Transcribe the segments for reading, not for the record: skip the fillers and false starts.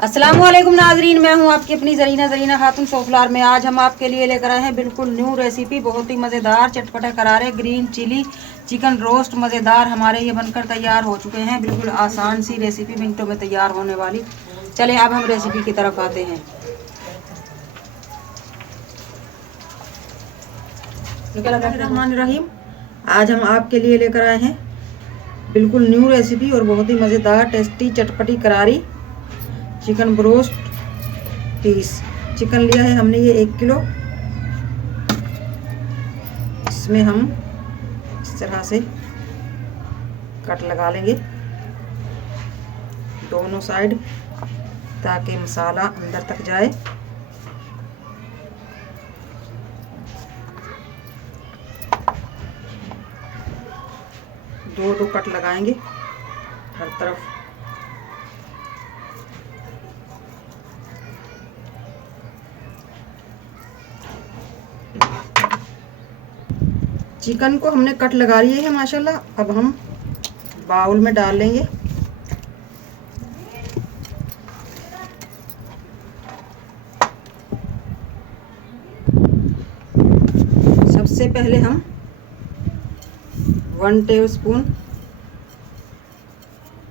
अस्सलामुअलैकुम नाजरीन, मैं हूं आपकी अपनी जरीना खातून सोफलार में। आज हम आपके लिए लेकर आए हैं बिल्कुल न्यू रेसिपी, बहुत ही मज़ेदार चटपटे करारे ग्रीन चिली चिकन रोस्ट मज़ेदार। हमारे ये बनकर तैयार हो चुके हैं। बिल्कुल आसान सी रेसिपी, मिनटों में तैयार होने वाली। चले अब हम रेसिपी की तरफ आते हैं। बिस्मिल्लाहिर्रहमानिर्रहीम। आज हम आपके लिए लेकर आए हैं बिल्कुल न्यू रेसिपी और बहुत ही मज़ेदार टेस्टी चटपटी करारी चिकन ब्रोस्ट पीस। चिकन लिया है हमने ये 1 किलो। इसमें हम इस तरह से कट लगा लेंगे दोनों साइड, ताकि मसाला अंदर तक जाए। दो कट लगाएंगे हर तरफ। चिकन को हमने कट लगा लिए है माशाल्लाह। अब हम बाउल में डाल लेंगे। सबसे पहले हम 1 टेबलस्पून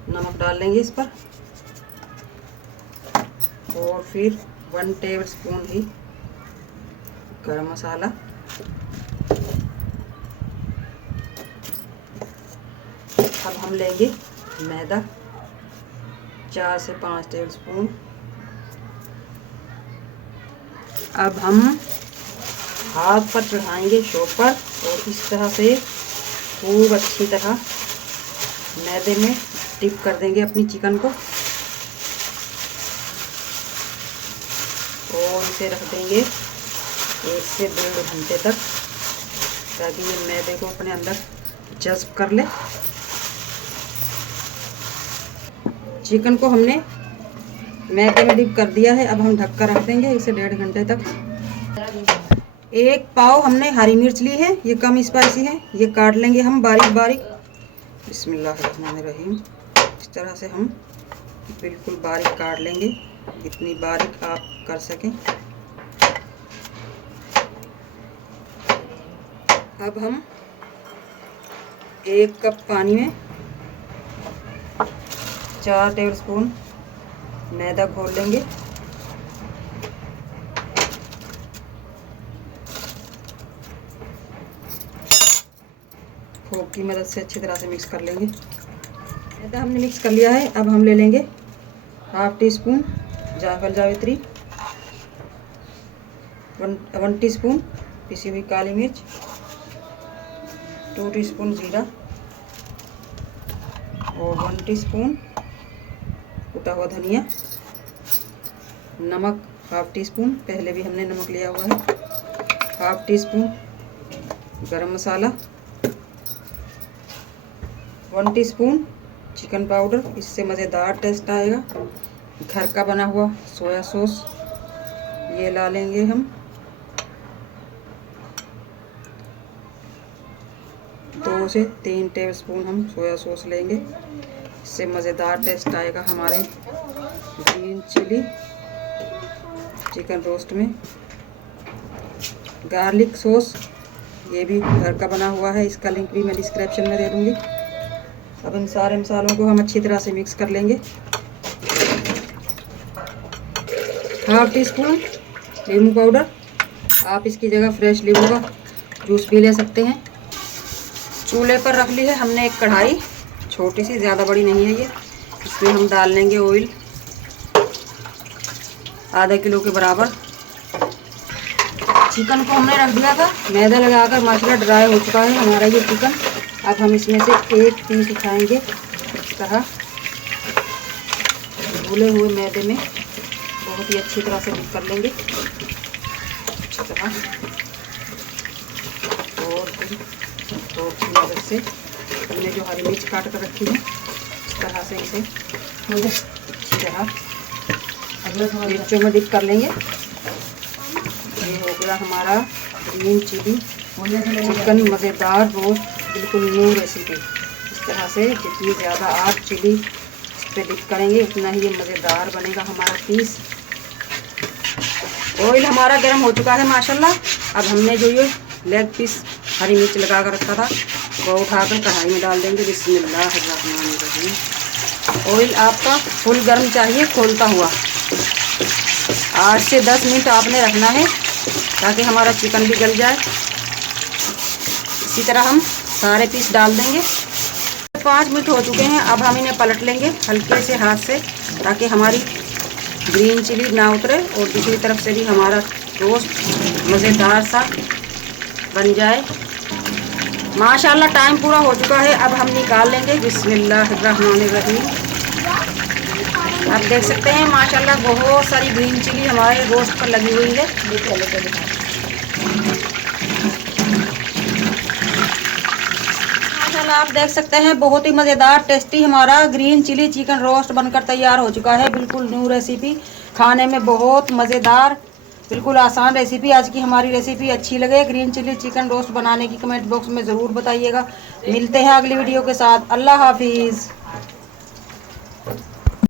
नमक डाल लेंगे इस पर, और फिर 1 टेबलस्पून ही गरम मसाला। अब हम लेंगे मैदा 4 से 5 टेबलस्पून। अब हम हाथ पर चढ़ाएंगे शॉप पर और इस तरह से खूब अच्छी तरह मैदे में डिप कर देंगे अपनी चिकन को, और इसे रख देंगे 1 से 1.5 घंटे तक, ताकि ये मैदे को अपने अंदर जज़्ब कर ले। चिकन को हमने मैदे में डिप कर दिया है। अब हम ढक कर रख देंगे इसे 1.5 घंटे तक। 1 पाव हमने हरी मिर्च ली है, ये कम स्पाइसी है, ये काट लेंगे हम बारीक बारीक। बिस्मिल्लाहिर्रहमानिर्रहीम। इस तरह से हम बिल्कुल बारीक काट लेंगे, जितनी बारीक आप कर सकें। अब हम 1 कप पानी में 4 टेबलस्पून मैदा घोल लेंगे। फोक की मदद से अच्छी तरह से मिक्स कर लेंगे। मैदा हमने मिक्स कर लिया है। अब हम ले लेंगे 1/2 टीस्पून जायफल जावित्री, 1 टीस्पून पिसी हुई काली मिर्च, 2 टीस्पून जीरा और 1 टीस्पून कुटा हुआ धनिया। नमक 1/2 टीस्पून, पहले भी हमने नमक लिया हुआ है। 1/2 टीस्पून गरम मसाला, 1 टीस्पून चिकन पाउडर, इससे मज़ेदार टेस्ट आएगा। घर का बना हुआ सोया सॉस ये ला लेंगे हम। 2 से 3 टेबलस्पून हम सोया सॉस लेंगे, इससे मज़ेदार टेस्ट आएगा हमारे ग्रीन चिली चिकन रोस्ट में। गार्लिक सॉस ये भी घर का बना हुआ है, इसका लिंक भी मैं डिस्क्रिप्शन में दे दूँगी। अब इन सारे मसालों को हम अच्छी तरह से मिक्स कर लेंगे। 1/2 टीस्पून नींबू पाउडर, आप इसकी जगह फ्रेश नींबू का जूस भी ले सकते हैं। चूल्हे पर रख ली है हमने एक कढ़ाई, छोटी सी, ज़्यादा बड़ी नहीं है ये। इसमें हम डाल लेंगे ऑयल आधा किलो के बराबर। चिकन को हमने रख दिया था मैदा लगाकर, माशाल्लाह ड्राई हो चुका है हमारा ये चिकन। अब हम इसमें से 1 पीस उठाएंगे इस तरह भूले हुए मैदे में, बहुत ही अच्छी तरह से मिक्स कर लेंगे अच्छी तरह। और तो की मदद से हमने जो हरी मिर्च काट कर रखी है इस तरह से इसे अच्छी तरह मिर्चों में डिप कर लेंगे। ये हो गया हमारा ग्रीन चिली चिकन मज़ेदार रोस्ट, बिल्कुल न्यू रेसिपी। इस तरह से जितनी ज़्यादा आप चिली इस पे डिप करेंगे उतना ही ये मज़ेदार बनेगा हमारा पीस। ऑयल हमारा गर्म हो चुका है माशाल्लाह। अब हमने जो ये लेग पीस हरी मिर्च लगा कर रखा था वो उठाकर कढ़ाई में डाल देंगे। बिस्मिल्लाहिर्रहमानिर्रहीम। ऑयल आपका फुल गर्म चाहिए, खोलता हुआ। 8 से 10 मिनट आपने रखना है ताकि हमारा चिकन भी गल जाए। इसी तरह हम सारे पीस डाल देंगे। 5 मिनट हो चुके हैं। अब हम इन्हें पलट लेंगे हल्के से हाथ से ताकि हमारी ग्रीन चिली ना उतरे और दूसरी तरफ से भी हमारा रोस्ट मज़ेदार सा बन जाए। माशाल्लाह टाइम पूरा हो चुका है। अब हम निकाल लेंगे। बिस्मिल्लाहिर्रहमानिर्रहीम। आप देख सकते हैं माशाल्लाह बहुत सारी ग्रीन चिली हमारे रोस्ट पर लगी हुई है। माशाल्लाह आप देख सकते हैं बहुत ही मज़ेदार टेस्टी हमारा ग्रीन चिली चिकन रोस्ट बनकर तैयार हो चुका है। बिल्कुल न्यू रेसिपी, खाने में बहुत मज़ेदार, बिल्कुल आसान रेसिपी। आज की हमारी रेसिपी अच्छी लगे ग्रीन चिली चिकन रोस्ट बनाने की कमेंट बॉक्स में ज़रूर बताइएगा। मिलते हैं अगली वीडियो के साथ। अल्लाह हाफिज़।